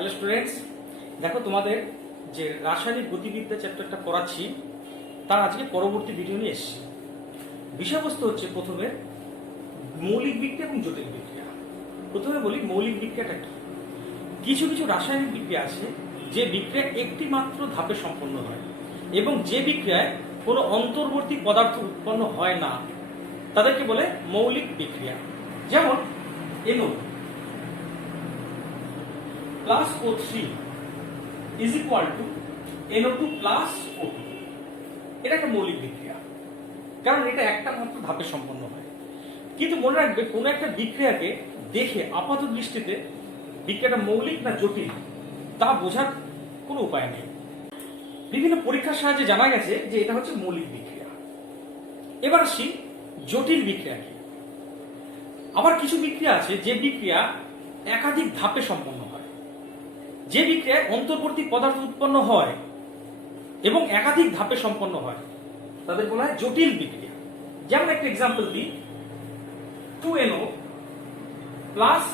Hello students, দেখো তোমাদের যে রাসায়নিক গতিবিদ্যা চ্যাপ্টারটা পড়াচ্ছি তার আজকে পরবর্তী ভিডিও নিয়ে এসেছি। বিষয়বস্তু হচ্ছে প্রথমে মৌলিক বিক্রিয়া এবং জটিল বিক্রিয়া। প্রথমে বলি মৌলিক বিক্রিয়াটা কি। কিছু কিছু রাসায়নিক বিক্রিয়া আছে যে বিক্রিয়া একটি মাত্র ধাপে সম্পন্ন হয় এবং যে বিক্রিয়ায় কোনো অন্তর্বর্তী পদার্থ উৎপন্ন হয় না তাদেরকে বলে মৌলিক বিক্রিয়া। যেমন NO plus O3 is equal to NO2 plus O2। এটা একটা মৌলিক বিক্রিয়া, কারণ এটা একটা মাত্র ধাপে সম্পন্ন হয়। কিন্তু মনে রাখবে, কোনো একটা বিক্রিয়াকে দেখে আপাত দৃষ্টিতে বিক্রিয়াটা মৌলিক না জটিল তা বোঝার কোনো উপায় নেই। বিভিন্ন পরীক্ষার সাহায্যে জানা গেছে যে এটা হচ্ছে মৌলিক বিক্রিয়া। এবার আসি জটিল বিক্রিয়া কি। আবার কিছু বিক্রিয়া আছে যে বিক্রিয়া একাধিক ধাপে সম্পন্ন হয়, যে বিক্রিয়ায় অন্তর্বর্তী পদার্থ উৎপন্ন হয় এবং একাধিক ধাপে সম্পন্ন হয় তাদের বলা হয় জটিল বিক্রিয়া। যেমন একটা এক্সাম্পল দিই, 2NO plus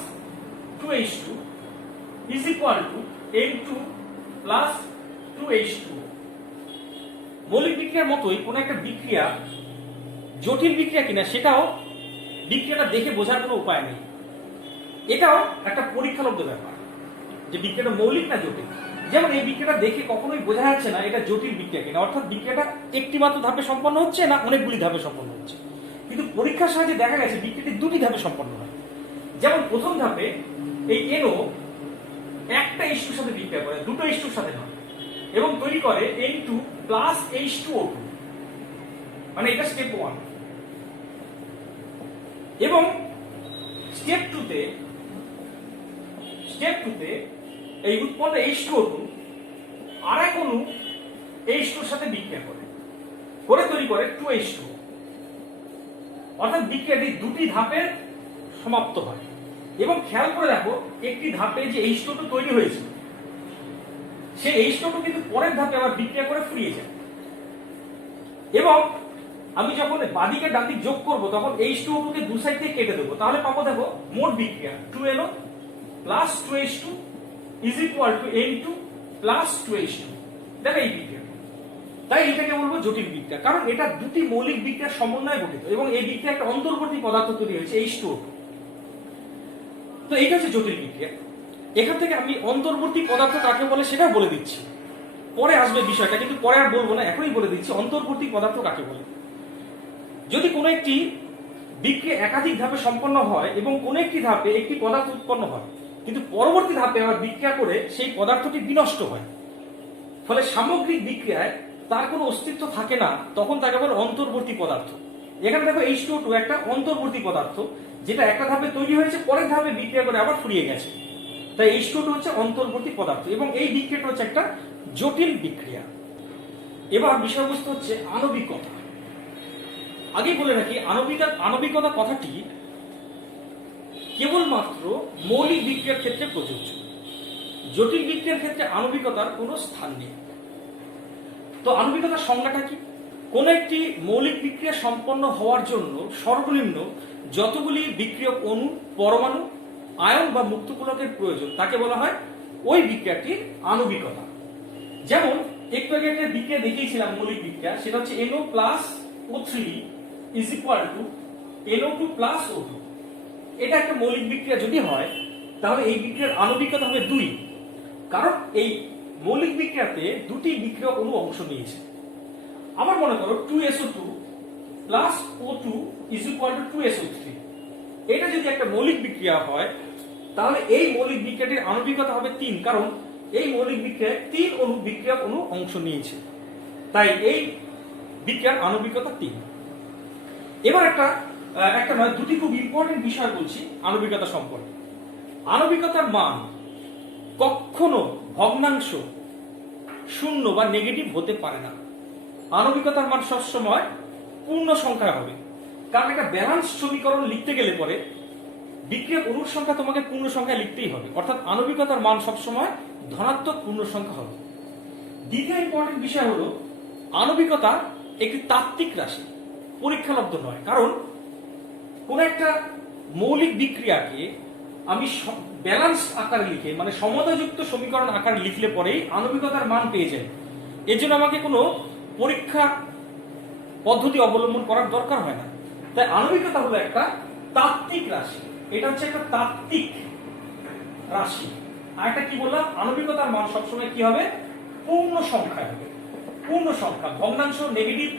2H2 is equal to N2 plus 2H2। মৌলিক বিক্রিয়ার মতোই কোন একটা বিক্রিয়া জটিল বিক্রিয়া কিনা সেটাও বিক্রিয়াটা দেখে বোঝার কোনো উপায় নেই। এটাও একটা পরীক্ষালব্ধ ব্যাপার যে বিক্রিয়াটা মৌলিক না জটিল। যেমন এই বিক্রিয়াটা দেখে কখনোই বোঝা যাচ্ছে না এটা জটিল বিক্রিয়া কিনা, অর্থাৎ বিক্রিয়াটা একটি মাত্র ধাপে সম্পন্ন হচ্ছে না অনেকগুলি ধাপে সম্পন্ন হচ্ছে। কিন্তু পরীক্ষার সাহায্যে দেখা গেছে বিক্রিয়াটি দুটি ধাপে সম্পন্ন হয়। যেমন প্রথম ধাপে এই NO একটা H2 সাথে বিক্রিয়া করে, দুটো H2 সাথে নয়, এবং তৈরি করে N2 plus H2O2, মানে এটা স্টেপ 1। এবং স্টেপ 2 তে এই উৎপন্ন H2O2 আর এক অণু H2 এর সাথে বিক্রিয়া করে তৈরি করে 2H2। অর্থাৎ বিক্রিয়াটি দুটি ধাপে সমাপ্ত হয়। এবং খেয়াল করে দেখো, একটি ধাপে যে H2O2 তৈরি হয়েছে সেই H2O2 কিন্তু পরের ধাপে আবার বিক্রিয়া করে ফুরিয়ে যায়। এবং আমি যখন বাদিকে ডান দিক যোগ করব তখন H2O2 কে দু সাইড থেকে কেটে দেবো, তাহলে পাবো দেখো মোট বিক্রিয়া 2NO plus 2H2 is equal to N2 plus 2H2। দেখো এই বিক্রিয়া, তাই এটাকে বলবো জটিল বিক্রিয়া, কারণ এটা দুটি মৌলিক বিক্রিয়ার সমন্বয়ে গঠিত এবং এই বিক্রিয়া একটা অন্তর্বর্তী পদার্থ তৈরি হয়েছে H2O2। তো এইটা হচ্ছে জটিল বিক্রিয়া। এখান থেকে আমি অন্তর্বর্তী পদার্থ কাকে বলে সেটাও বলে দিচ্ছি, পরে আসবে বিষয়টা, কিন্তু পরে আর বলবো না, এখনই বলে দিচ্ছি অন্তর্বর্তী পদার্থ কাকে বলে। যদি কোনো একটি বিক্রিয়া একাধিক ধাপে সম্পন্ন হয় এবং কোনো একটি ধাপে একটি পদার্থ উৎপন্ন হয়, কিন্তু পরবর্তী ধাপে আবার বিক্রিয়া করে সেই পদার্থটি বিনষ্ট হয়, ফলে সামগ্রিক বিক্রিয়ায় তার কোনো অস্তিত্ব থাকে না, তখন তাকে বলে অন্তর্বর্তী পদার্থ। এখানে দেখো H2O2 একটা অন্তর্বর্তী পদার্থ, যেটা একটা ধাপে তৈরি হয়েছে, পরের ধাপে বিক্রিয়া করে আবার ফুরিয়ে গেছে, তাই H2O2 হচ্ছে অন্তর্বর্তী পদার্থ এবং এই বিক্রিয়াটা হচ্ছে একটা জটিল বিক্রিয়া। এবার বিষয়বস্তু হচ্ছে আণবিকতা। আগেই বলে রাখি, আণবিকতা কথাটি কেবলমাত্র মৌলিক বিক্রিয়ার ক্ষেত্রে প্রযোজ্য। জটিল বিক্রিয়ার ক্ষেত্রে আণবিকতার কোনো স্থান নেই। তো আণবিকতার সংজ্ঞাটা কি? কোন একটি মৌলিক বিক্রিয়া সম্পন্ন হওয়ার জন্য সর্বনিম্ন যতগুলি বিক্রিয়ক অণু, পরমাণু, আয়ন বা মুক্তকুলকের প্রয়োজন তাকে বলা হয় ওই বিক্রিয়াটির আণবিকতা। যেমন একটু আগে একটা বিক্রিয়া দেখিয়েছিলাম মৌলিক বিক্রিয়া, সেটা হচ্ছে NO plus O3 is equal to NO2 plus O2। এটা একটা মৌলিক বিক্রিয়া যদি হয় তাহলে এই বিক্রিয়ার আণবিকতা হবে 2, কারণ এই মৌলিক বিক্রিয়াতে দুটি বিক্রিয়ক অণু অংশ নিয়েছে। আবার মনে করো 2SO2 plus O2 is equal to 2SO3। এটা যদি একটা মৌলিক বিক্রিয়া হয় তাহলে এই মৌলিক বিক্রিয়াটির আণবিকতা হবে 3, কারণ এই মৌলিক বিক্রিয়ায় 3 অণু বিক্রিয়ক অণু অংশ নিয়েছে, তাই এই বিক্রিয়ার আণবিকতা 3। এবার একটা নয়, দুটি খুব ইম্পর্টেন্ট বিষয় বলছি আণবিকতা সম্পর্কে। আণবিকতার মান কখনো ভগ্নাংশ, শূন্য বা নেগেটিভ হতে পারে না। আণবিকতার মান সবসময় পূর্ণ সংখ্যা হবে, কারণ একটা ব্যালেন্স সমীকরণ লিখতে গেলে পরে বিক্রিয়ক অণুর সংখ্যা তোমাকে পূর্ণ সংখ্যা লিখতেই হবে, অর্থাৎ আণবিকতার মান সবসময় ধনাত্মক পূর্ণ সংখ্যা হবে। দ্বিতীয় ইম্পর্টেন্ট বিষয় হলো আণবিকতা একটি তাত্ত্বিক রাশি, পরীক্ষালব্ধ নয়। কারণ কোন একটা মৌলিক বিক্রিয়াকে আমি ব্যালেন্স আকারে লিখে মানে সমতাযুক্ত সমীকরণ আকারে লিখলে পরেই আণবিকতার মান পেয়ে যায়। এর জন্য আমাকে কোনো পরীক্ষা পদ্ধতি অবলম্বন করার দরকার হয় না। তাই আণবিকতা হলো একটা তাত্ত্বিক রাশি, এটা হচ্ছে একটা তাত্ত্বিক রাশি। আর একটা কি বললাম, আণবিকতার মান সবসময় কি হবে, পূর্ণ সংখ্যা হবে। পূর্ণ সংখ্যা, ভগ্নাংশ, নেগেটিভ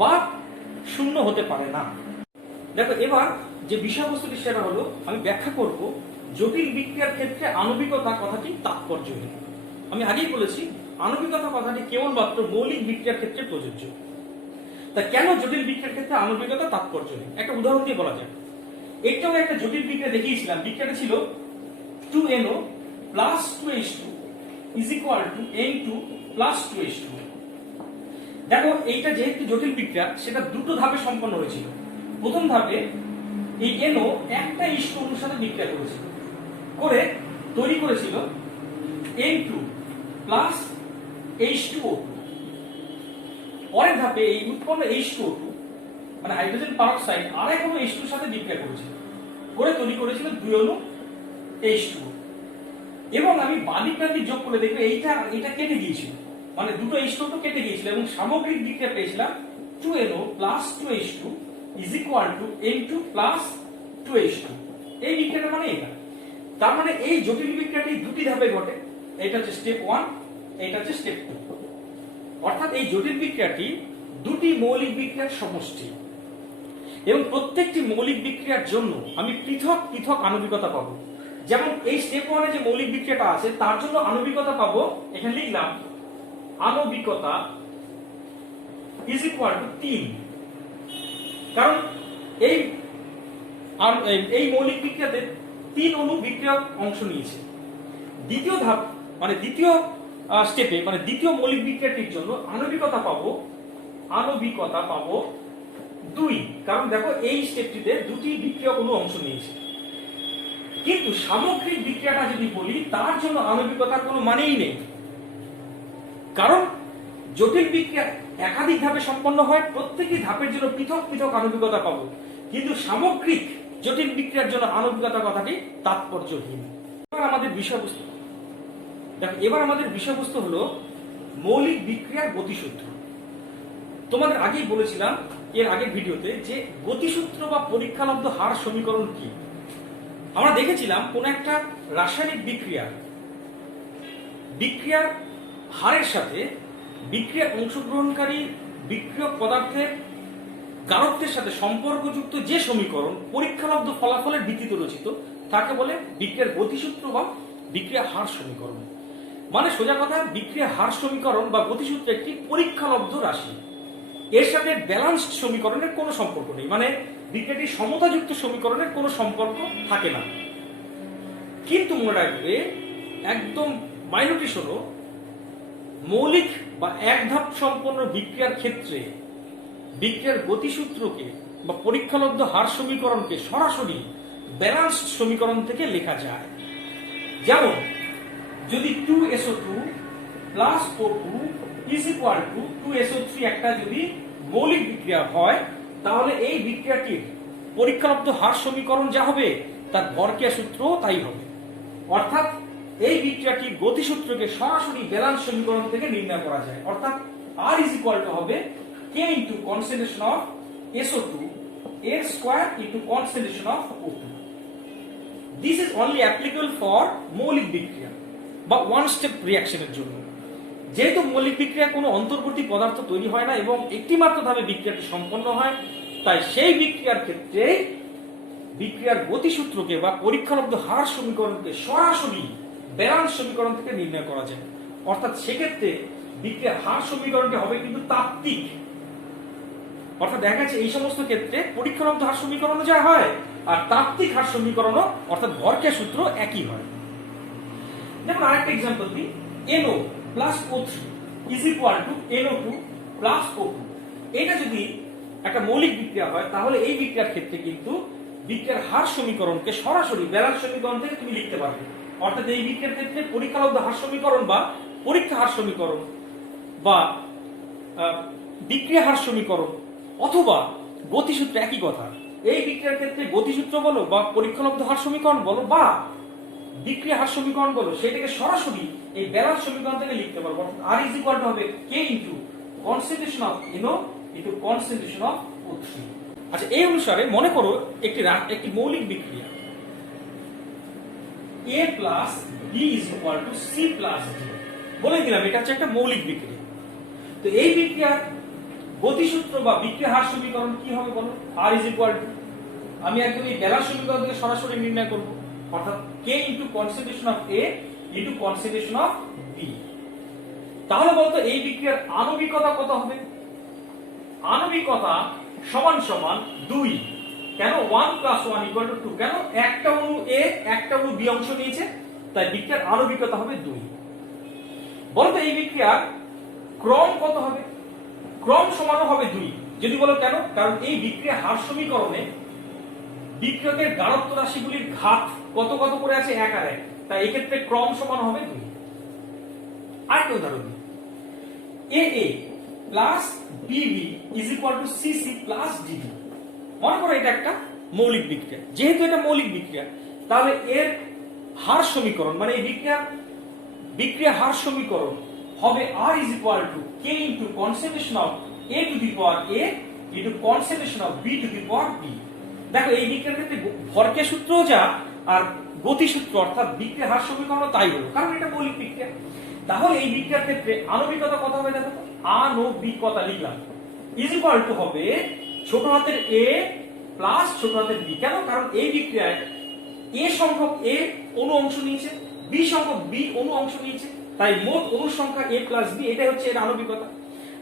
বা শূন্য হতে পারে না। দেখো এবার যে বিষয়বস্তুটি সেটা হলো আমি ব্যাখ্যা করব জটিল বিক্রিয়ার ক্ষেত্রে আণবিকতা কথাটি তাৎপর্যহীন। আমি আগেই বলেছি আণবিকতা কথাটি কেবলমাত্র মৌলিক বিক্রিয়ার ক্ষেত্রে প্রযোজ্য। তা কেন জটিল বিক্রিয়ার ক্ষেত্রে আণবিকতা তাৎপর্যহীন, একটা উদাহরণ দিয়ে বলা যায়। একটাও একটা জটিল বিক্রিয়া দেখিয়েছিলাম, বিক্রিয়াটা ছিল 2NO plus 2H2 is equal to N2 plus 2H2। দেখো এইটা যেহেতু জটিল বিক্রিয়া সেটা দুটো ধাপে সম্পন্ন হয়েছিল। প্রথম ধাপে এই NO একটা ইষ্ট অণুর সাথে বিক্রিয়া করেছিল, করে তৈরি করেছিল N2 plus H2O2। পরের ধাপে এই উৎপন্ন H2O2 মানে হাইড্রোজেন পারক্সাইড আরেক অণু H2 এর সাথে বিক্রিয়া করেছিল, করে তৈরি করেছিল দুই অণু H2O। এবং আমি বাদিক প্রান্তিক যোগ করে দেখবে এটা কেটে গিয়েছিল, মানে দুটো H2O2 কেটে গিয়েছিল এবং সামগ্রিক বিক্রিয়া পেয়েছিলাম 2NO plus 2H2 is equal to N2 plus 2H2। এই বিক্রিয়াটা মানে এটা। তার মানে এই জটিল বিক্রিয়াটি দুটি ধাপে ঘটে, এটা হচ্ছে স্টেপ 1, এটা হচ্ছে স্টেপ 2। অর্থাৎ এই জটিল বিক্রিয়াটি দুটি মৌলিক বিক্রিয়ার সমষ্টি এবং প্রত্যেকটি মৌলিক বিক্রিয়ার জন্য আমি পৃথক পৃথক আণবিকতা পাবো। যেমন এই স্টেপ 1 এ যে মৌলিক বিক্রিয়াটা আছে তার জন্য আণবিকতা পাবো, এখানে লিখলাম আণবিকতা is equal to 3, কারণ এই মৌলিক বিক্রিয়াতে 3 অণু বিক্রিয়ক অংশ নিয়েছে। দ্বিতীয় ধাপ মানে দ্বিতীয় স্টেপে মানে দ্বিতীয় মৌলিক বিক্রিয়াটির জন্য আণবিকতা পাবো 2, কারণ দেখো এই স্টেপটিতে দুটি বিক্রিয়ক অণু অংশ নিয়েছে। কিন্তু সামগ্রিক বিক্রিয়াটা যদি বলি তার জন্য আণবিকতার কোনো মানেই নেই, কারণ জটিল বিক্রিয়া একাধিক ধাপে সম্পন্ন হয়, প্রত্যেকটি ধাপের জন্য পৃথক পৃথক আণবিকতা পাবো, কিন্তু সামগ্রিক জটিল বিক্রিয়ার জন্য আণবিকতা কথাটি তাৎপর্যহীন। এবার আমাদের বিষয়বস্তু হলো মৌলিক বিক্রিয়ার গতিসূত্র। তোমাদের আগেই বলেছিলাম এর আগের ভিডিওতে যে গতিসূত্র বা পরীক্ষালব্ধ হার সমীকরণ কি। আমরা দেখেছিলাম কোন একটা রাসায়নিক বিক্রিয়ার হারের সাথে বিক্রিয়ার অংশগ্রহণকারী বিক্রিয়ক পদার্থের গাঢ়ত্বের সাথে সম্পর্কযুক্ত যে সমীকরণ পরীক্ষালব্ধ ফলাফলের ভিত্তিতে রচিত তাকে বলে বিক্রিয়ার গতিসূত্র বা বিক্রিয়া হার সমীকরণ। মানে সোজা কথা, বিক্রিয়া হার সমীকরণ বা গতিসূত্র একটি পরীক্ষালব্ধ রাশি, এর সাথে ব্যালেন্সড সমীকরণের কোনো সম্পর্ক নেই, মানে বিক্রিয়াটি সমতাযুক্ত সমীকরণের কোনো সম্পর্ক থাকে না। কিন্তু মনে রাখবে একদম মাইনরিটি হলো মৌলিক বা এক ধাপ সম্পন্ন বিক্রিয়ার ক্ষেত্রে বিক্রিয়ার গতিসূত্রকে বা পরীক্ষালব্ধ হার সমীকরণকে সরাসরি ব্যালেন্সড সমীকরণ থেকে লেখা যায়। যেমন যদি 2SO2 plus O2 is equal to 2SO3 একটা যদি মৌলিক বিক্রিয়া হয়, তাহলে এই বিক্রিয়াটির পরীক্ষালব্ধ হার সমীকরণ যা হবে তার ভরক্রিয়া সূত্রও তাই হবে। অর্থাৎ এই বিক্রিয়াটির গতিসূত্রকে সরাসরি ব্যালেন্স সমীকরণ থেকে নির্ণয় করা যায়। অর্থাৎ R is equal to হবে K into concentration of SO2 এর square into concentration of O2। This is only applicable for মৌলিক বিক্রিয়া বা ওয়ান স্টেপ রিঅ্যাকশনের জন্য। যেহেতু মৌলিক বিক্রিয়া কোনো অন্তর্বর্তী পদার্থ তৈরি হয় না এবং একটি মাত্র ধাপে বিক্রিয়াটি সম্পন্ন হয়, তাই সেই বিক্রিয়ার ক্ষেত্রে বিক্রিয়ার গতিসূত্রকে বা পরীক্ষালব্ধ হার সমীকরণকে সরাসরি ব্যালেন্স সমীকরণ থেকে নির্ণয় করা যায়। অর্থাৎ সেক্ষেত্রে বিক্রিয়ার হার সমীকরণটি হবে কিন্তু তাত্ত্বিক। অর্থাৎ দেখা যাচ্ছে এই সমস্ত ক্ষেত্রে পরীক্ষালব্ধ হার সমীকরণও যা হয় আর তাত্ত্বিক হার সমীকরণও অর্থাৎ ভরক্রিয়া সূত্র একই হয়। যেমন আরেকটা এক্সাম্পল দিই, NO plus O3 is equal to NO2 plus O2। এটা যদি একটা মৌলিক বিক্রিয়া হয় তাহলে এই বিক্রিয়ার ক্ষেত্রে কিন্তু বিক্রিয়ার হার সমীকরণকে সরাসরি ব্যালেন্স সমীকরণ থেকে তুমি লিখতে পারবে। অর্থাৎ এই বিক্রিয়ার ক্ষেত্রে পরীক্ষালব্ধ হার সমীকরণ বা পরীক্ষা হার সমীকরণ বা বিক্রিয়া হার সমীকরণ অথবা গতিসূত্র একই কথা। এই বিক্রিয়ার ক্ষেত্রে গতিসূত্র বলো বা পরীক্ষালব্ধ হার সমীকরণ বলো বা বিক্রিয়া হার সমীকরণ বলো সেটাকে সরাসরি এই ব্যালান্স সমীকরণ থেকে লিখতে পারবো। আর ইজ ইকুয়াল টু হবে K into concentration of NO into concentration of O3। আচ্ছা, এই অনুসারে মনে করো একটি মৌলিক বিক্রিয়া A plus B is equal two C plus D। বলে দিলাম এটা হচ্ছে একটা মৌলিক বিক্রিয়া। তো এই বিক্রিয়ার গতিসূত্র বা বিক্রিয়া হার সমীকরণ কি হবে বলো? আর ইজ ইকুয়াল টু, আমি একদম এই ব্যালান্স সমীকরণ থেকে সরাসরি নির্ণয় করব, অর্থাৎ K into concentration of A into concentration of B। তাহলে বলতো এই বিক্রিয়ার আণবিকতা কত হবে? আণবিকতা সমান সমান 2। কেন? 1 প্লাস 1 ইকুয়াল টু 2। কেন? একটা অণু A একটা অণু B অংশ নিয়েছে, তাই বিক্রিয়ার আণবিকতা হবে 2। বলতো এই বিক্রিয়ার ক্রম কত হবে? ক্রম সমান হবে 2। যদি বলো কেন? কারণ এই বিক্রিয়া হার সমীকরণে বিক্রিয়কের গাঢ়ত্ব রাশিগুলির ঘাত কত কত করে আছে 1 আর 1, তাই এই ক্ষেত্রে ক্রম সমান হবে 2। আরেকটা উদাহরণ দিই, AA plus BB is equal two CC plus DB। মনে করো এটা একটা মৌলিক বিক্রিয়া। যেহেতু এটা মৌলিক বিক্রিয়া, তাহলে এর হার সমীকরণ মানে এই বিক্রিয়া হার সমীকরণ হবে R is equal two K into concentration of A to the power A into concentration of B to the power B। দেখো এই বিক্রিয়ার ক্ষেত্রে ভরকে সূত্রও যা আর গতি সূত্র অর্থাৎ বিক্রিয়া হার সমীকরণ তাই হলো, কারণ এটা মৌলিক বিক্রিয়া। তাহলে এই বিক্রিয়ার ক্ষেত্রে আণবিকতা কত হবে? দেখো আণবিকতা লিখলাম ইজ ইকুয়াল টু হবে ছোট হাতের A প্লাস ছোট হাতের B। কেন? কারণ এই বিক্রিয়ায় A সংখ্যক A অণু অংশ নিয়েছে, B সংখ্যক B অণু অংশ নিয়েছে, তাই মোট অণুর সংখ্যা A প্লাস B, এটাই হচ্ছে এর আণবিকতা।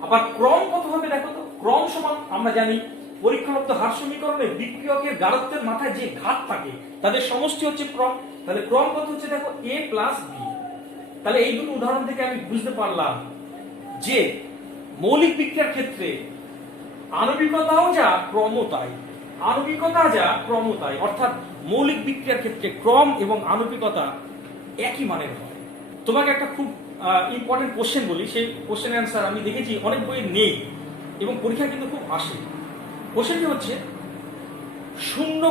আবার ক্রম কত হবে দেখো তো? ক্রম সমান আমরা জানি পরীক্ষালব্ধ হার সমীকরণে বিক্রিয়কের গাঢ়ত্বের মাথায় যে ঘাত থাকে তাদের সমষ্টি হচ্ছে ক্রম। তাহলে ক্রম কত হচ্ছে দেখো? A plus B। তাহলে এই দুটো উদাহরণ থেকে আমি বুঝতে পারলাম যে মৌলিক বিক্রিয়ার ক্ষেত্রে আণবিকতাও যা ক্রমও তাই, আণবিকতা যা ক্রম তাই, অর্থাৎ মৌলিক বিক্রিয়ার ক্ষেত্রে ক্রম এবং আণবিকতা একই মানের হয়। তোমাকে একটা খুব ইম্পর্টেন্ট কোশ্চেন বলি, সেই কোশ্চেনের অ্যান্সার আমি দেখেছি অনেক বইয়ে নেই এবং পরীক্ষা কিন্তু খুব আসে। কোশ্চেনটি হচ্ছে শূন্য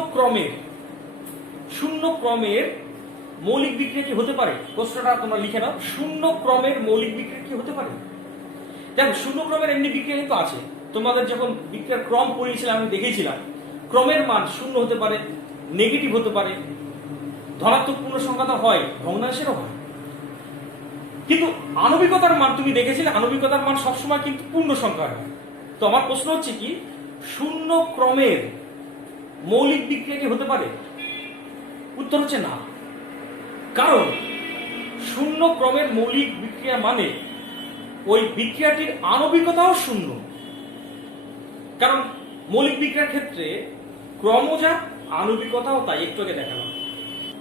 ক্রমের মৌলিক বিক্রিয়া কি হতে পারে? প্রশ্নটা তোমরা লিখে নাও, শূন্য ক্রমের মৌলিক বিক্রিয়া কি হতে পারে? দেখো শূন্য ক্রমের এমনি বিক্রিয়া কিন্তু আছে, তোমাদের যখন বিক্রিয়ার ক্রম পড়িয়েছিলাম আমি দেখেছিলাম ক্রমের মান শূন্য হতে পারে, নেগেটিভ হতে পারে, ধনাত্মক পূর্ণ সংখ্যা তো হয়, ভগ্নাংশেরও হয়। কিন্তু আণবিকতার মান তুমি দেখেছিলে আণবিকতার মান সবসময় কিন্তু পূর্ণ সংখ্যা হয়। তো আমার প্রশ্ন হচ্ছে কি শূন্য ক্রমের মৌলিক বিক্রিয়া কি হতে পারে? উত্তর হচ্ছে না, কারণ শূন্য ক্রমের মৌলিক বিক্রিয়া মানে ওই বিক্রিয়াটির আণবিকতাও শূন্য। কারণ মৌলিক বিক্রিয়ার ক্ষেত্রে ক্রম যা আণবিকতাও তাই, একটু আগে দেখালাম,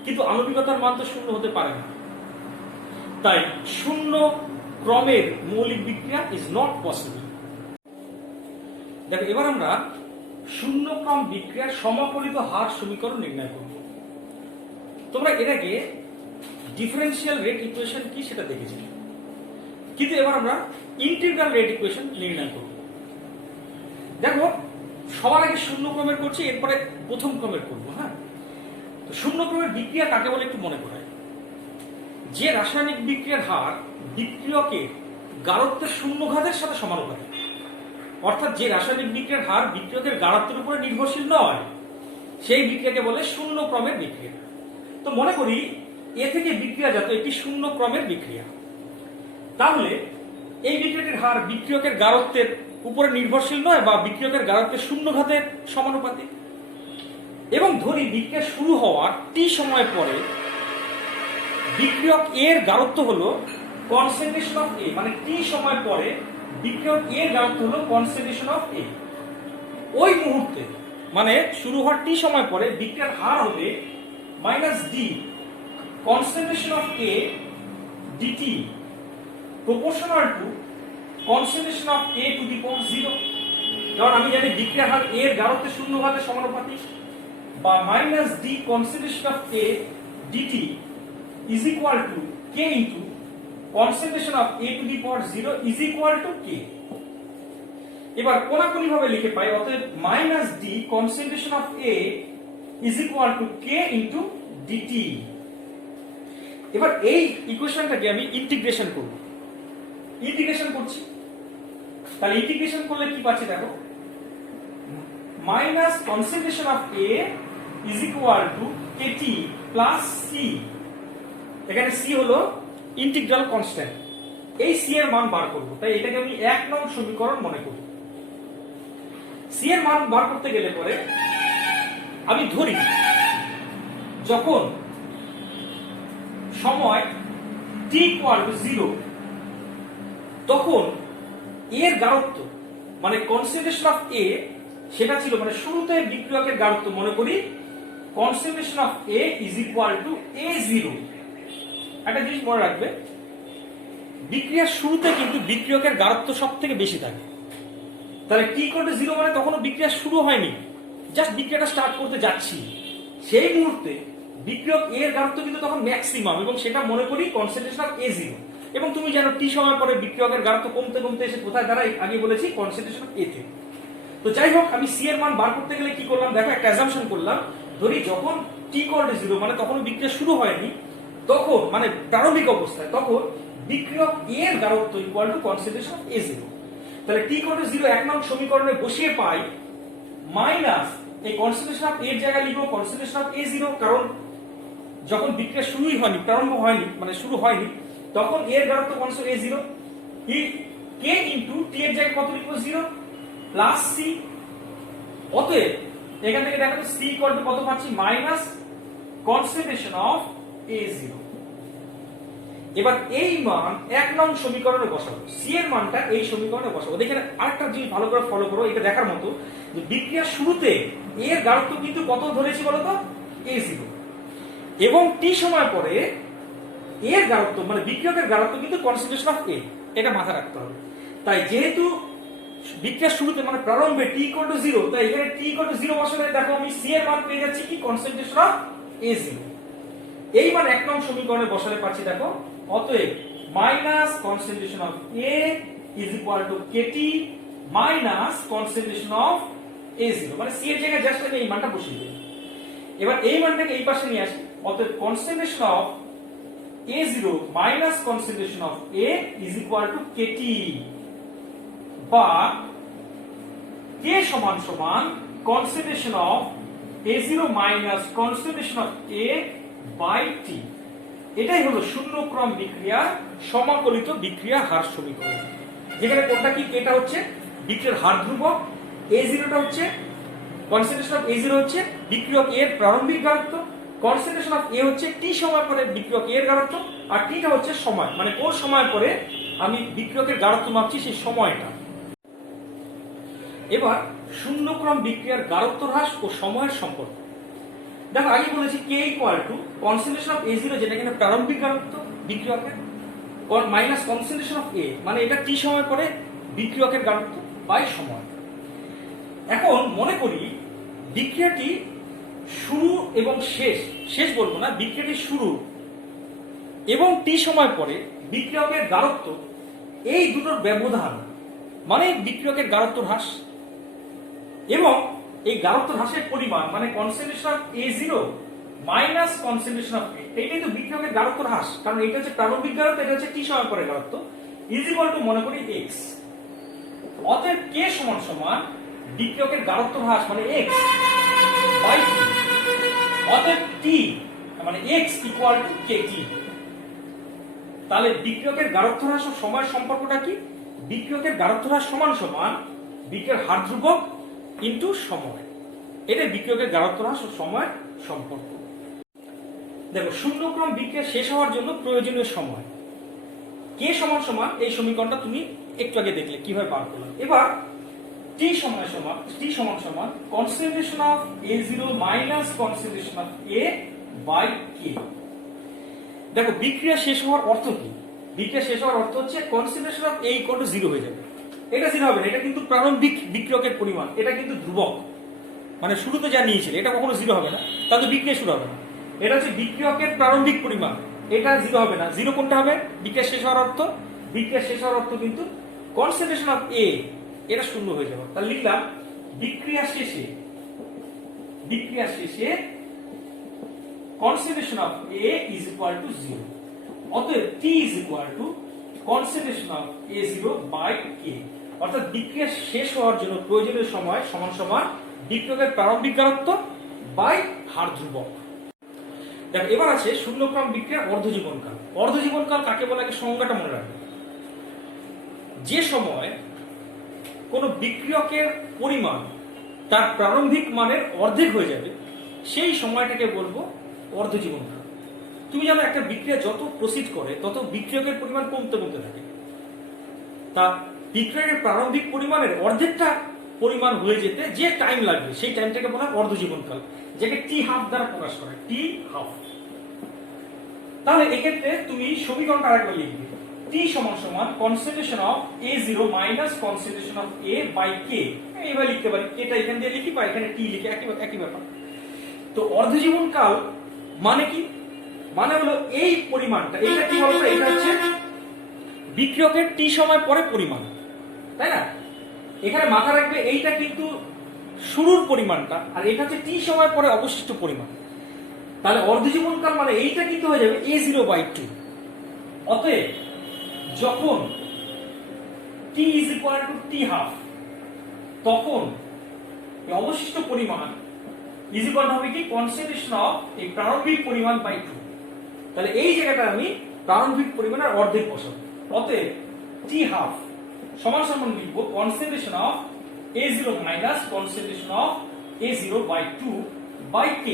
কিন্তু আণবিকতার মান তো শূন্য হতে পারে না, তাই শূন্য ক্রমের মৌলিক বিক্রিয়া ইজ নট পসিবল। দেখো এবার আমরা শূন্য ক্রম বিক্রিয়ার সমাকলিত হার সমীকরণ নির্ণয় করব। তোমরা এর আগে ডিফারেন্সিয়াল রেট ইকুয়েশন কি সেটা দেখেছিলে, কিন্তু এবার আমরা ইন্টিগ্রাল রেট ইকুয়েশন নির্ণয় করব। দেখো সবার আগে শূন্য ক্রমের করছি, এরপরে প্রথম ক্রমের করব। হ্যাঁ, তো শূন্য ক্রমের বিক্রিয়া কাকে বলে একটু মনে করায়। যে রাসায়নিক বিক্রিয়ার হার বিক্রিয়কের গাঢ়ত্বের শূন্যঘাতের সাথে সমানুপাতিক, অর্থাৎ যে রাসায়নিক বিক্রিয়ার হার বিক্রিয়কের গাঢ়ত্বের উপরে নির্ভরশীল নয়, সেই বিক্রিয়াকে বলে শূন্য ক্রমের বিক্রিয়া। তো মনে করি এ থেকে বিক্রিয়াজাত একটি শূন্য ক্রমের বিক্রিয়া, তাহলে এই বিক্রিয়াটির হার বিক্রিয়কের গাঢ়ত্বের উপরে নির্ভরশীল নয় বা বিক্রিয়কের গাঢ়ত্বের শূন্যঘাতের সমানুপাতিক। এবং ধরি বিক্রিয়া শুরু হওয়ার টি সময় পরে বিক্রিয়ক এর গাঢ়ত্ব হলো কনসেন্ট্রেশন অফ এ, মানে টি সময় পরে বিক্রিয়ক এর গাঢ়ত্ব হলো কনসেন্ট্রেশন অফ এ। ওই মুহূর্তে মানে শুরু হওয়ার টি সময় পরে বিক্রিয়ার হার হবে -d concentration of A dt proportional to concentration of A to the power 0। কারণ আমি জানি বিক্রিয়ার হার A এর গাঢ়ত্বের শূন্যঘাতের সমানুপাতিক, বা -d concentration of A dt is equal to K into concentration of A to the power 0 is equal to K। এবার কোনাকুনি ভাবে লিখে পাই, অতএব -d concentration of A is equal to K into dt। এবার এই ইকুয়েশনটাকে আমি ইন্টিগ্রেশন করব, integration করছি। তাহলে ইন্টিগ্রেশন করলে কি পাচ্ছি দেখো, minus concentration of A is equal to KT plus C. এখানে সি হলো ইন্টিগ্রাল কনস্ট্যান্ট, এই সি এর মান বার করব। তাই এটাকে আমি 1 নং সমীকরণ মনে করি। সি এর মান বার করতে গেলে পরে আমি ধরি যখন সময় t ইকুয়াল টু 0 তখন এর গাঢ়ত্ব মানে কনসেন্ট্রেশন অফ এ সেটা ছিল মানে শুরুতে বিক্রিয়কের গাঢ়ত্ব মনে করি concentration of A is equal two A0। একটা জিনিস মনে রাখবে, বিক্রিয়ার শুরুতে কিন্তু বিক্রিয়কের গাঢ়ত্ব সব থেকে বেশি থাকে। তাহলে t ইকুয়াল টু 0 মানে তখনও বিক্রিয়া শুরু হয়নি, জাস্ট বিক্রিয়াটা স্টার্ট করতে যাচ্ছি। সেই মুহূর্তে বিক্রিয়ক এর গাঢ়ত্ব কিন্তু তখন ম্যাক্সিমাম এবং সেটা মনে করি কনসেন্ট্রেশন অফ A0। এবং তুমি জানো টি সময় পরে বিক্রিয়কের গাঢ়ত্ব কমতে কমতে এসে কোথায় দাঁড়ায়, আগে বলেছি কনসেন্ট্রেশন অফ A তে। তো যাই হোক, আমি সি এর মান বার করতে গেলে কি করলাম দেখো, একটা অ্যাজাম্পশন করলাম। ধরি যখন t ইকুয়াল টু 0 মানে তখন বিক্রিয়া শুরু হয়নি, তখন মানে প্রারম্ভিক অবস্থায় তখন বিক্রিয়ক এর গাঢ়ত্ব equal to concentration of A0। তাহলে t ইকুয়াল টু 0 1 নং সমীকরণে বসিয়ে পাই মাইনাস এই কনসেন্ট্রেশন অফ এর জায়গায় লিখবো কনসেন্ট্রেশন অফ A0, কারণ যখন বিক্রিয়া শুরুই হয়নি, প্রারম্ভ হয়নি মানে শুরু হয়নি, তখন এর গাঢ়ত্ব constant A0। k into t এর জায়গায় কত লিখবো 0 প্লাস c। অতএব এখান থেকে দেখো c ইকুয়াল টু কত পাচ্ছি মাইনাস কনসেন্ট্রেশন অফ A0। এবার এই মান 1 নং সমীকরণে বসাবো, সি এর মানটা এই সমীকরণে বসাবো। দেখেন আরেকটা জিনিস ভালো করে ফলো করো, এটা দেখার মতো যে বিক্রিয়ার শুরুতে এর গাঢ়ত্ব কিন্তু কত ধরেছি বলতো A0 এবং t সময় পরে এর গাঢ়ত্ব মানে বিক্রিয়কের গাঢ়ত্ব কিন্তু কনসেন্ট্রেশন অফ A, এটা মাথায় রাখতে হবে। তাই যেহেতু বিক্রিয়ার শুরুতে মানে প্রারম্ভে t ইকুয়াল টু 0, তাই এখানে t ইকুয়াল টু 0 বসালে দেখো আমি c এর মান পেয়ে যাচ্ছি কি কনসেন্ট্রেশন অফ A0। এই মান 1 নং সমীকরণে বসালে পাচ্ছি দেখো, অতএব minus concentration of A is equal to KT minus concentration of A0, মানে c এর জায়গায় জাস্ট আমি এই মানটা বসিয়ে দিই। এবার এই মানটাকে এই পাশে নিয়ে আসি, অতএব concentration of A0 minus concentration of A is equal to KT, বা K সমান সমান concentration of A0 minus concentration of A by T। এটাই হলো শূন্য ক্রম বিক্রিয়ার সমাকলিত বিক্রিয়া হার সমীকরণ, যেখানে কোনটা কি, এটা হচ্ছে বিক্রিয়ার হার ধ্রুবক, A0 টা হচ্ছে কনসেন্ট্রেশন অফ A0 হচ্ছে বিক্রিয়ক এর প্রারম্ভিক গাঢ়ত্ব, কনসেন্ট্রেশন অফ A হচ্ছে t সময় পরে বিক্রিয়ক এর গাঢ়ত্ব, আর t টা হচ্ছে সময় মানে কোন সময় পরে আমি বিক্রিয়কের গাঢ়ত্ব মাপছি সেই সময়টা। এবার শূন্যক্রম বিক্রিয়ার গাঢ়ত্ব হ্রাস ও সময়ের সম্পর্ক দেখো, আগে বলেছি k equal to concentration of A0 যেটা কিনা প্রারম্ভিক গাঢ়ত্ব বিক্রিয়কের মাইনাস কনসেন্ট্রেশন অফ A মানে এটা t সময় পরে বিক্রিয়কের গাঢ়ত্ব বাই সময়। এখন মনে করি বিক্রিয়াটি শুরু এবং শেষ বলবো না, বিক্রিয়াটি শুরু এবং t সময় পরে বিক্রিয়কের গাঢ়ত্ব এই দুটোর ব্যবধান মানে বিক্রিয়কের গাঢ়ত্ব হ্রাস, এবং এই গাঢ়ত্ব হ্রাসের পরিমাণ মানে concentration of A0 minus concentration of A, এইটাই তো বিক্রিয়কের গাঢ়ত্ব হ্রাস, কারণ এটা হচ্ছে প্রারম্ভিক গাঢ়ত্ব, এটা হচ্ছে t সময় পরে গাঢ়ত্ব, ইজ ইকুয়াল টু মনে করি x। অতএব k সমান সমান বিক্রিয়কের গাঢ়ত্ব হ্রাস মানে x বাই t, অতএব t মানে x ইকুয়াল টু KT। তাহলে বিক্রিয়কের গাঢ়ত্ব হ্রাস ও সময়ের সম্পর্কটা কি, বিক্রিয়কের গাঢ়ত্ব হ্রাস সমান সমান বিক্রিয়ার হার ধ্রুবক ইনটু সময়, এটা বিক্রিয়কের গাঢ়ত্ব হ্রাস ও সময়ের সম্পর্ক। দেখো শূন্যক্রম বিক্রিয়া শেষ হওয়ার জন্য প্রয়োজনীয় সময় k সমান সমান এই সমীকরণটা তুমি একটু আগে দেখলে কিভাবে বার করলাম। এবার t সমান সমান concentration of A0 minus concentration of A by K। দেখো বিক্রিয়া শেষ হওয়ার অর্থ কি, বিক্রিয়া শেষ হওয়ার অর্থ হচ্ছে concentration of A equal to 0 হয়ে যাবে। এটা 0 হবে না, এটা কিন্তু প্রারম্ভিক বিক্রিয়কের পরিমাণ, এটা কিন্তু ধ্রুবক মানে শুরুতে যা নিয়েছিল এটা কখনো 0 হবে না, তাহলে বিক্রিয়া শুরু হবে না। এটা হচ্ছে বিক্রিয়কের প্রারম্ভিক পরিমাণ, এটা 0 হবে না। 0 কোনটা হবে, বিক্রিয়া শেষ হওয়ার অর্থ, বিক্রিয়া শেষ হওয়ার অর্থ কিন্তু কনসেন্ট্রেশন অফ A এটা 0 হয়ে যাবে। তাহলে লিখলাম বিক্রিয়া শেষে concentration of A is equal two 0। অতএব T is equal to concentration of A0 by K, অর্থাৎ বিক্রিয়া শেষ হওয়ার জন্য প্রয়োজনীয় সময় সমান সমান বিক্রিয়কের প্রারম্ভিক গারত্ব বাই হার ধ্রুবক। দেখো এবার আছে শূন্যক্রম বিক্রিয়ার অর্ধজীবনকাল। অর্ধজীবনকাল কাকে বলে আগে সংজ্ঞাটা মনে রাখবে। যে সময় কোন বিক্রিয়কের পরিমাণ তার প্রারম্ভিক মানের অর্ধেক হয়ে যাবে সেই সময়টাকে বলবো অর্ধজীবনকাল। তুমি জানো একটা বিক্রিয়া যত প্রসিড করে তত বিক্রিয়কের পরিমাণ কমতে কমতে থাকে। তা বিক্রিয়ার প্রারম্ভিক পরিমাণের অর্ধেকটা পরিমাণ হয়ে যেতে যে টাইম লাগবে সেই টাইমটাকে বলা হয় অর্ধজীবনকাল, যাকে টি হাফ দ্বারা প্রকাশ করে, টি হাফ। তাহলে এক্ষেত্রে তুমি সমীকরণটা আরেকবার লিখবে, টি সমান সমান concentration of A0 minus concentration of A by K। এইভাবে লিখতে পারি, এটা এখান দিয়ে লিখি বা এখানে টি লিখে একই ব্যাপার। তো অর্ধজীবনকাল মানে কি? মানে হলো এই পরিমাণটা, এটা কি বলতো, এটা হচ্ছে বিক্রিয়কের টি সময় পরে পরিমাণ, তাই না? এখানে মাথা রাখবে এইটা কিন্তু শুরুর পরিমাণটা, আর এটা হচ্ছে টি সময় পরে অবশিষ্ট পরিমাণ। তাহলে অর্ধজীবনকাল মানে এইটা কিন্তু হয়ে যাবে A0 বাই 2। অতএব যখন T is equal to T half, তখন এই অবশিষ্ট পরিমাণ is equal to হবে কি কনসেন্ট্রেশন অফ এই প্রারম্ভিক পরিমাণ বাই 2। তাহলে এই জায়গাটা আমি প্রারম্ভিক পরিমাণের অর্ধেক বসাবো। অতএব T half সমান সমান লিখবো concentration of A0 minus concentration of A0 by 2 by K।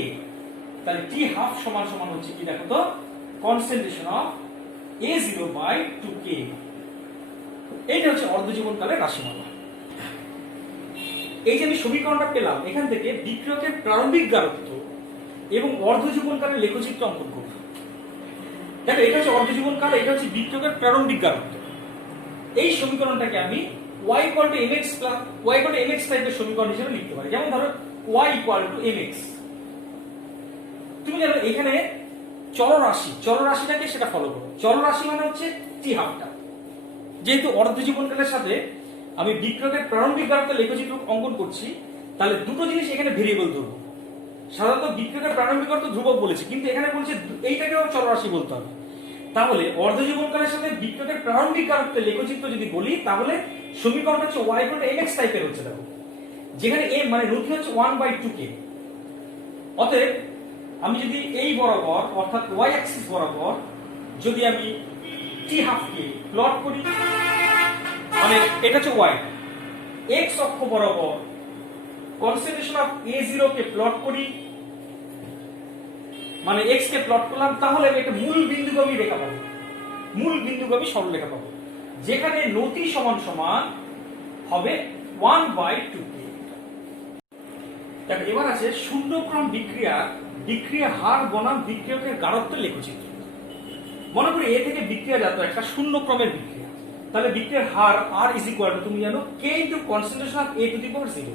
তাহলে T half সমান সমান হচ্ছে কি দেখো তো, concentration of A0 by 2K। এইটা হচ্ছে অর্ধজীবনকালের রাশিমালা। এই যে আমি সমীকরণটা পেলাম, এখান থেকে বিক্রিয়কের প্রারম্ভিক গারত্ব এবং অর্ধজীবনকালের লেখচিত্র অঙ্কন করব। দেখো এটা হচ্ছে অর্ধজীবনকাল, এটা হচ্ছে বিক্রিয়কের প্রারম্ভিক গারত্ব। এই সমীকরণটাকে আমি y equal to mx plus y equal to mx টাইপের সমীকরণ হিসেবে লিখতে পারি। যেমন ধরো y equal to mx, তুমি জানো এখানে চলরাশিটাকে সেটা ফলো করো। চলরাশি মানে হচ্ছে টি হাফটা। যেহেতু অর্ধজীবনকালের সাথে আমি বিক্রিয়কের প্রারম্ভিক গারত্বের লেখচিত্র অঙ্কন করছি, তাহলে দুটো জিনিস এখানে ভেরিয়েবল ধরবো। সাধারণত বিক্রিয়কের প্রারম্ভিক গারত্ব ধ্রুবক বলেছি, কিন্তু এখানে বলছে এইটাকেও চলরাশি বলতে হবে। তাহলে অর্ধজীবনকালের সাথে বিক্রিয়কের প্রারম্ভিক গারত্বের লেখচিত্র যদি বলি, তাহলে সমীকরণটা হচ্ছে y equal to mx টাইপের হচ্ছে। দেখো যেখানে m মানে নতি হচ্ছে 1/2k। অতএব আমি যদি এই বরাবর অর্থাৎ y অ্যাক্সিস বরাবর যদি আমি t হাফ কে প্লট করি, মানে এটা হচ্ছে y, x অক্ষ বরাবর concentration of A0 K plot করি, মানে x কে প্লট করলাম, তাহলে আমি একটা মূল বিন্দুগামী রেখা পাবো, মূল বিন্দুগামী সরলরেখা পাবো, যেখানে নতি সমান সমান হবে 1/2k। দেখো এবার আছে শূন্যক্রম বিক্রিয়া হার বনাম বিক্রিয়কের গারত্বের লেখচিত্র। মনে করি এ থেকে বিক্রিয়া জাত একটা শূন্যক্রমের বিক্রিয়া, তাহলে বিক্রিয়ার হার R is equal to তুমি জানো K into concentration of A to the power 0,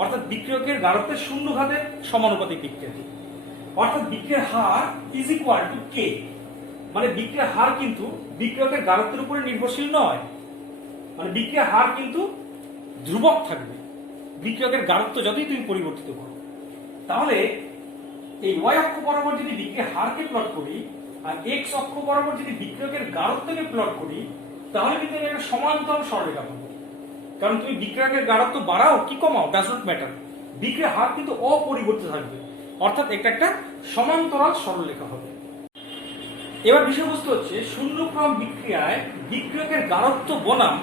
অর্থাৎ বিক্রিয়কের গারত্বের শূন্য ঘাতের সমানুপাতিক বিক্রিয়াটি। অর্থাৎ বিক্রিয়ার হার is equal to K, মানে বিক্রিয়ার হার কিন্তু বিক্রিয়কের গারত্বের উপরে নির্ভরশীল নয়, মানে বিক্রিয়ার হার কিন্তু ধ্রুবক থাকবে বিক্রিয়কের গারত্ব যতই তুমি পরিবর্তিত করো। তাহলে এই y অক্ষ বরাবর যদি বিক্রিয়ার হারকে প্লট করি আর x অক্ষ বরাবর যদি বিক্রিয়কের গারত্বকে প্লট করি, তাহলে কিন্তু আমি একটা সমান্তরাল সরলরেখা পাবো। কারণ তুমি বিক্রিয়কের গারত্ব বাড়াও কি কমাও ডাজ নট ম্যাটার, বিক্রিয়ার হার কিন্তু অপরিবর্তিত থাকবে, অর্থাৎ এটা একটা সমান্তরাল সরলরেখা হবে। এবার বিষয়বস্তু হচ্ছে শূন্যক্রম বিক্রিয়ায় বিক্রিয়কের গারত্ব বনাম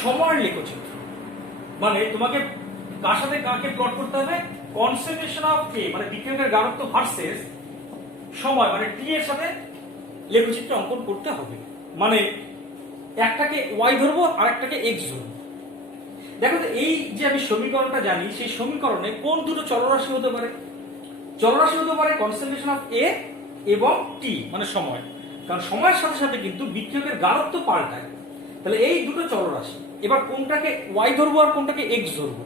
সময়ের লেখচিত্র। মানে তোমাকে কার সাথে কাকে প্লট করতে হবে, কনসেন্ট্রেশন অফ K মানে বিক্রিয়কের গারত্ব ভার্সেস সময় মানে T এর সাথে লেখচিত্র অঙ্কন করতে হবে। মানে একটাকে y ধরবো আর একটাকে x ধরবো। দেখো তো এই যে আমি সমীকরণটা জানি, সেই সমীকরণে কোন দুটো চলরাশি হতে পারে? চলরাশি হতে পারে কনসেন্ট্রেশন অফ A এবং T মানে সময়, কারণ সময়ের সাথে সাথে কিন্তু বিক্রিয়কের গারত্ব পাল্টায়। তাহলে এই দুটো চলরাশি, এবার কোনটাকে y ধরবো আর কোনটাকে x ধরবো,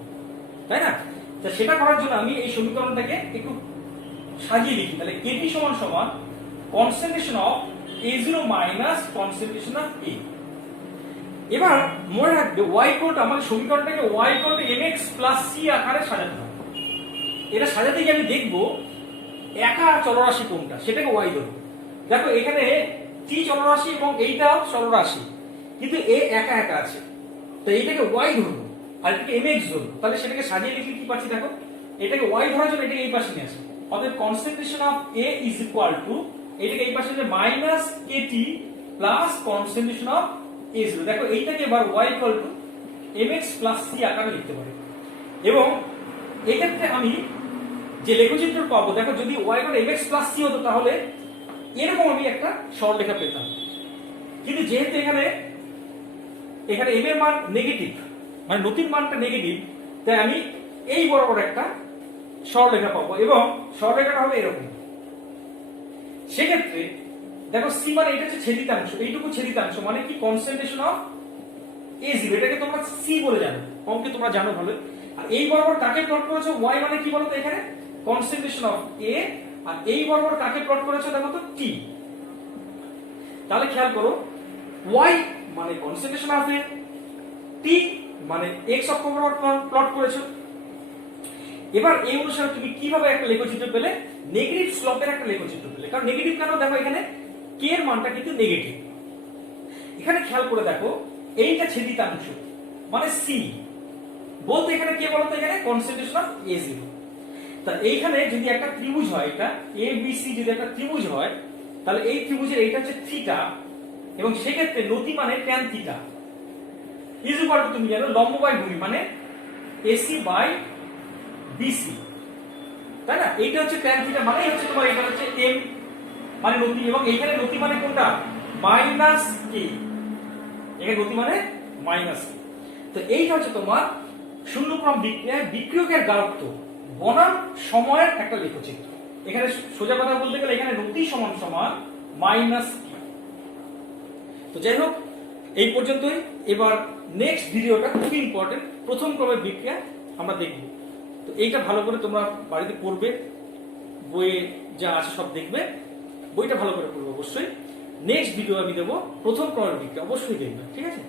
তাই না? তা সেটা করার জন্য আমি এই সমীকরণটাকে একটু সাজিয়ে লিখি। তাহলে KT সমান সমান concentration of A0 minus concentration of A। এবার মনে রাখবে y কোড আমাদের সমীকরণটাকে y code mx plus c আকারে সাজাতে হবে। এটা সাজাতে গিয়ে আমি দেখবো একা চলরাশি কোনটা, সেটাকে y ধরবো। দেখো এখানে টি চলরাশি এবং এইটাও চলরাশি, কিন্তু এ একা একা আছে, তো এইটাকে ওয়াই ধরবো আর এটাকে এম এক্স ধরবো, তাহলে সেটাকে সাজিয়ে লিখলে কি পাচ্ছি দেখো, এটাকে ওয়াই ধরার জন্য এটাকে এই পাশে নিয়ে আসবো, অতএব concentration of A is equal to এটাকে এই পাশে যে minus K T plus concentration of A zero. দেখো এইটাকে এবার Y equal to M X plus C আকারে লিখতে পারি, এবং এক্ষেত্রে আমি যে লেখচিত্র পাবো, দেখো যদি Y equal M X plus C হতো তাহলে এরকম আমি একটা সরলরেখা পেতাম, কিন্তু যেহেতু এখানে এম এর মান নেগেটিভ, মানে নতুন মানটা নেগেটিভ, তাই আমি এই বরাবর একটা সরলরেখা পাবো এবং সরলরেখাটা হবে এরকম। সেক্ষেত্রে দেখো সি মানে এটা হচ্ছে ছেদিতাংশ, এইটুকু ছেদিতাংশ মানে কি কনসেন্ট্রেশন অফ এ জিরো, এটাকে তোমরা সি বলে জানো, অঙ্কে তোমরা জানো ভালো। আর এই বরাবর কাকে প্লট করেছো, ওয়াই মানে কি বলতো এখানে কনসেন্ট্রেশন অফ এ, আর এই বরাবর কাকে প্লট করেছো দেখো তো টি। তাহলে খেয়াল করো ওয়াই মানে কনসেন্ট্রেশন অফ এ, টি মানে এক্স অক্ষ বরাবর প্লট করেছো। এবার এই অনুসারে তুমি কিভাবে একটা লেখচিত্র পেলে, নেগেটিভ স্লোপের একটা লেখচিত্র পেলে। কারণ নেগেটিভ কেন, দেখো এখানে কে এর মানটা কিন্তু নেগেটিভ। এখানে খেয়াল করে দেখো এইটা ছেদিতাংশ মানে সি বলতে এখানে কে বলতো, এখানে কনসেন্ট্রেশন অফ এ জিরো। তা এইখানে যদি একটা ত্রিভুজ হয়, এটা এ বি সি যদি একটা ত্রিভুজ হয়, তাহলে এই ত্রিভুজের এইটা হচ্ছে থিটা, এবং সেক্ষেত্রে নতি মানে tan theta is equal two তুমি জানো লম্ব বাই ভূমি মানে এসি বাই বিসি, তাই না? এইটা হচ্ছে ট্যান থিটা মানেই হচ্ছে তোমার এটা হচ্ছে এম মানে নতি, এবং এইখানে নতি মানে কোনটা মাইনাস কে, এখানে নতি মানে মাইনাস কে। তো এইটা হচ্ছে তোমার শূন্যক্রম বিক্রিয়ায় বিক্রিয়কের গারত্ব বনাম সময়ের একটা লেখচিত্র। এখানে সোজা কথা বলতে গেলে এখানে নতি সমান সমান মাইনাস কে। তো যাই হোক এই পর্যন্তই। এবার নেক্সট ভিডিওটা খুবই ইম্পর্টেন্ট, প্রথম ক্রমের বিক্রিয়া আমরা দেখব। তো এইটা ভালো করে তোমরা বাড়িতে পড়বে, বইয়ে যা আছে সব দেখবে, বইটা ভালো করে পড়বে অবশ্যই। নেক্সট ভিডিও আমি দেবো প্রথম ক্রমের বিক্রিয়া, অবশ্যই দেখবে, ঠিক আছে?